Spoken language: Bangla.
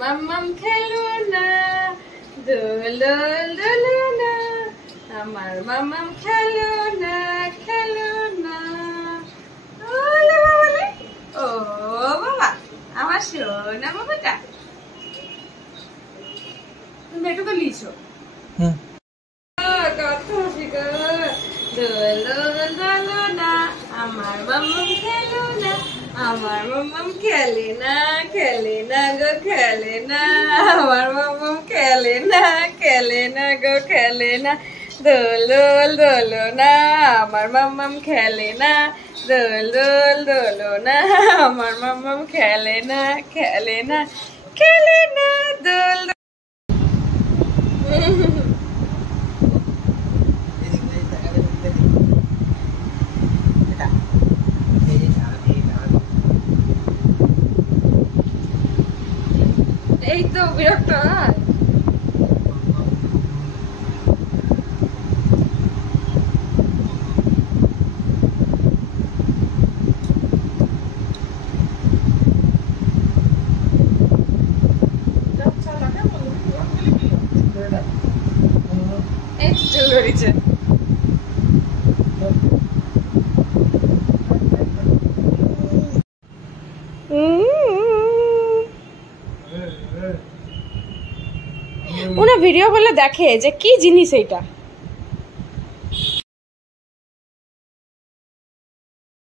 মাম্মাম খেলনা দোল দোল দোলনা আমার মাম্মাম খেলনা খেলনা ওলে বাবালে ও বাবা আমার সোনা বাবাটা তুমি একটু তো লিখো কত শিখো দোল দোল দোলনা আমার মাম্মাম খেলনা আমার মাম্মাম খেলে না গো খেলে না আমার মাম্মাম খেলে না গো খেলে না দোল দোল দোলনা আমার মাম্মাম খেলে না দোল দোল দোলনা আমার মাম্মাম খেলে না দোল এই তো বিরক্ত হয় এই চুল ধরেছে ওনা ভিডিও বলে দেখে যে কি জিনিস এইটা